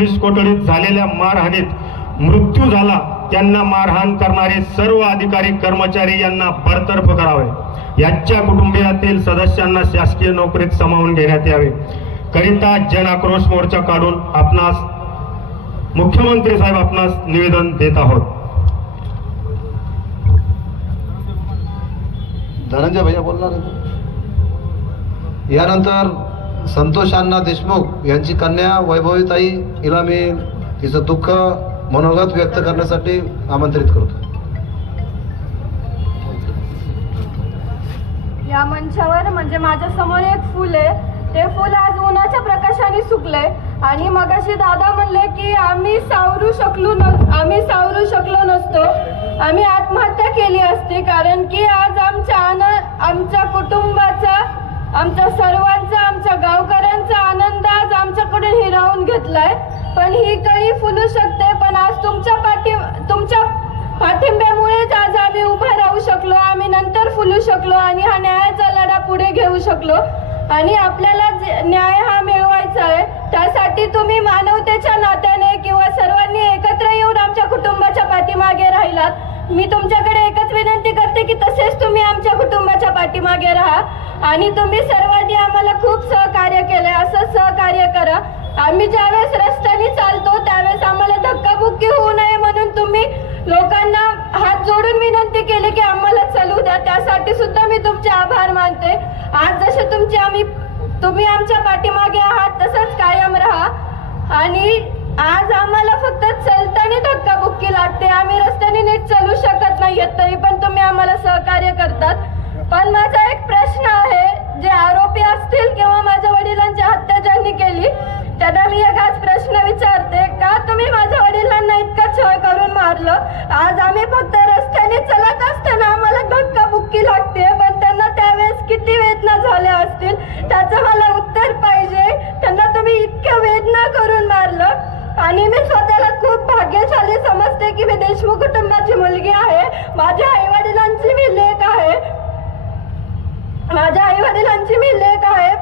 Police कोठडीत झालेल्या मारहाणीत मृत्यू झाला त्यांना मारहाण करणारे सर्व अधिकारी कर्मचारी यांना बरतर्फ करावे। यांच्या कुटुंबियातील सदस्यांना शासकीय नोकरीत सामावून घेण्यात यावे करिता जन आक्रोश मोर्चा काढून आपणास मुख्यमंत्री साहेब आपणास निवेदन देत आहोत। धनंजय भैया बोलणार आहे। यानंतर संतोष अण्णा देशमुख यांची कन्या वैभवीताई हिला मी तिचं दुःख मनोगत व्यक्त करण्यासाठी आमंत्रित करतो। या मंचावर म्हणजे माझ्या समोर एक फूल आहे, ते फूल आज उन्हाच्या प्रकाशाने सुकले आणि मगाशी दादा म्हणले की आम्ही सावरू शकलो नसतो, आम्ही आत्महत्या केली असती, कारण की आज आमच्या कुटुंबाचा, आमच्या सर्वांचा, आमच्या गावकऱ्यांचा आनंद आज आमच्याकडून हिरावून घेतलाय। पण ही कळी फुलू शकते, पण आज तुमच्या पाठिंब्यामुळेच आज आम्ही उभा राहू शकलो, आम्ही नंतर फुलू शकलो आणि हा न्यायाचा लढा पुढे घेऊ शकलो आणि आपल्याला न्याय हा मिळवायचा आहे। त्यासाठी तुम्ही मानवतेच्या नात्याने किंवा सर्वांनी एकत्र येऊन आमच्या कुटुंबाच्या पाठीमागे राहिलात। मी तुमच्याकडे एकच विनंती करते की तसेच तुम्ही आमच्या कुटुंबाच्या पाठीमागे राहा आणि तुम्ही सर्वांनी आम्हाला खूप सहकार्य केले, असं सहकार्य करा। आम्ही ज्यावेळेस रस्त्याने चालतो त्यावेळेस आम्हाला धक्काबुक्की होऊ नये म्हणून तुम्ही लोकांना हात जोडून विनंती केली की आम्हाला चालू द्या, त्यासाठी सुद्धा मी तुमचे आभार मानते। आज जसे तुम्ही आमच्या पाठीमागे आहात तसंच कायम राहा आणि आज आम्हाला फक्त चलताना धक्काबुक्की लागते, आम्ही रस्त्याने नीट चालू शकत नाहीयेत, तरी पण तुम्ही आम्हाला सहकार्य करतात। पण माझा एक प्रश्न आहे, जे आरोपी असतील किंवा माझ्या वडिलांची हत्या ज्यांनी केली त्यांना मी एक आज प्रश्न विचारते, का तुम्ही माझ्या वडिलांना इतका छळ करून मारलं? आज आम्ही फक्त रस्त्याने चलत असताना आम्हाला धक्काबुक्की लागते, पण त्यांना त्यावेळेस किती वेदना झाल्या असतील त्याचं मला उत्तर पाहिजे। त्यांना तुम्ही इतक्या वेदना करून मारलं आणि मी स्वतःला खूप भाग्यशाली समजते की मी देशमुख कुटुंबाची मुलगी आहे, माझ्या आईवडिलांची मी लेक आहे,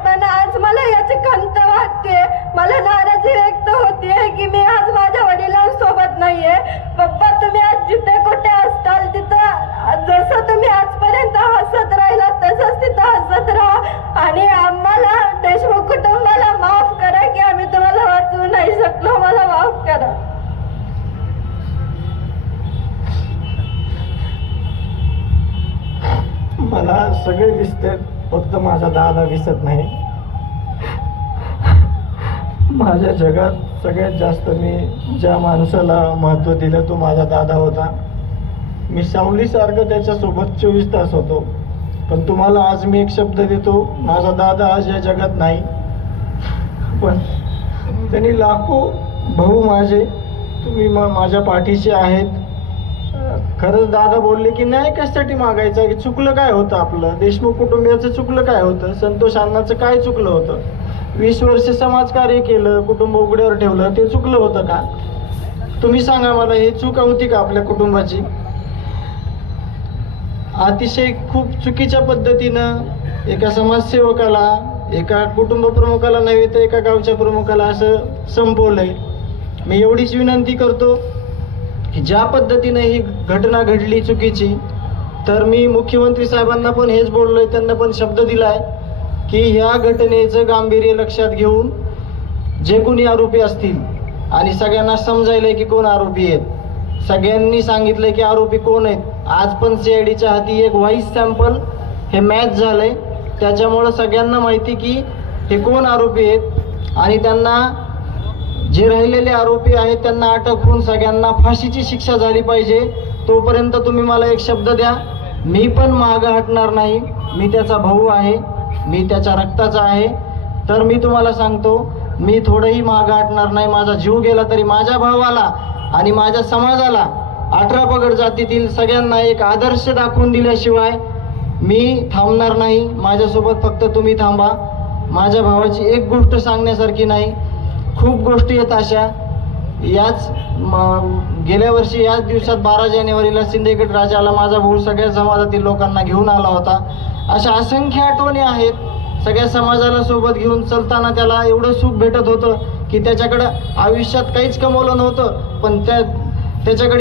पण आज मला याची खंत वाटते, मला नाराजी व्यक्त होतीये की मी आज माझ्या वडिलांसोबत नाहीये। पप्पा, तुम्ही आज जिथे कुठे असताल तिथं जसं तुम्ही आजपर्यंत हसत राहिलात तसंच तिथं हसत राहा आणि आम्हाला देशमुख कुटुंबाला माफ करा की आम्ही तुम्हाला वाचवू नाही शकलो, मला माफ करा। मला सगळे दिसते, फक्त माझा दादा दिसत नाही। माझ्या जगात सगळ्यात जास्त मी ज्या माणसाला महत्त्व दिलं तो माझा दादा होता। मी सावलीसारखं त्याच्यासोबत 24 तास होतो, पण तुम्हाला आज मी एक शब्द देतो, माझा दादा आज या जगात नाही, पण त्यांनी लाखो भाऊ माझे तुम्ही माझ्या पाठीशी आहेत। खरंच दादा बोलले की न्याय कशासाठी मागायचा, की चुकलं काय होतं, आपलं देशमुख कुटुंबियाचं चुकलं काय होतं, संतोष अण्णाचं काय चुकलं होतं, 20 वर्ष समाजकार्य केलं, कुटुंब उघड्यावर ठेवलं, ते चुकलं होतं का? तुम्ही सांगा मला, हे चूक होती का आपल्या कुटुंबाची? अतिशय खूप चुकीच्या पद्धतीनं एका समाजसेवकाला, एका कुटुंब प्रमुखाला नव्हे तर एका गावच्या प्रमुखाला असं संपवलंय। मी एवढीच विनंती करतो की ज्या पद्धतीने ही घटना घडली चुकीची, तर मी मुख्यमंत्री साहेबांना पण हेच बोललोय, त्यांना पण शब्द दिलाय की ह्या घटनेचं गांभीर्य लक्षात घेऊन जे कोणी आरोपी असतील आणि सगळ्यांना समजायलंय की कोण आरोपी आहेत, सगळ्यांनी सांगितलंय की आरोपी कोण आहेत। आज पण CIDच्या हाती एक व्हॉइस सॅम्पल हे मॅच झालंय, त्याच्यामुळं सगळ्यांना माहिती की हे कोण आरोपी आहेत आणि त्यांना जे राहिलेले आरोपी आहेत त्यांना अटक होऊन सगळ्यांना फाशीची शिक्षा झाली पाहिजे। तोपर्यंत तुम्ही मला एक शब्द द्या, मी पण मागं हटणार नाही, मी त्याचा भाऊ आहे, मी त्याच्या रक्ताचा आहे, तर मी तुम्हाला सांगतो मी थोडंही मागं हटणार नाही। माझा जीव गेला तरी माझ्या भावाला आणि माझ्या समाजाला, 18 पगड जातीतील सगळ्यांना एक आदर्श दाखवून दिल्याशिवाय मी थांबणार नाही। माझ्यासोबत फक्त तुम्ही थांबा। माझ्या भावाची एक गोष्ट सांगण्यासारखी नाही, खूप गोष्टी आहेत अशा। गेल्या वर्षी याच दिवसात 12 जानेवारीला सिंदखेड राजाला माझा भाऊ सगळ्या समाजातील लोकांना घेऊन आला होता। अशा असंख्य आठवणी आहेत, सगळ्या समाजाला सोबत घेऊन चालताना त्याला एवढं सुख भेटत होतं की त्याच्याकडं आयुष्यात काहीच कमवलं नव्हतं, पण त्याच्याकडे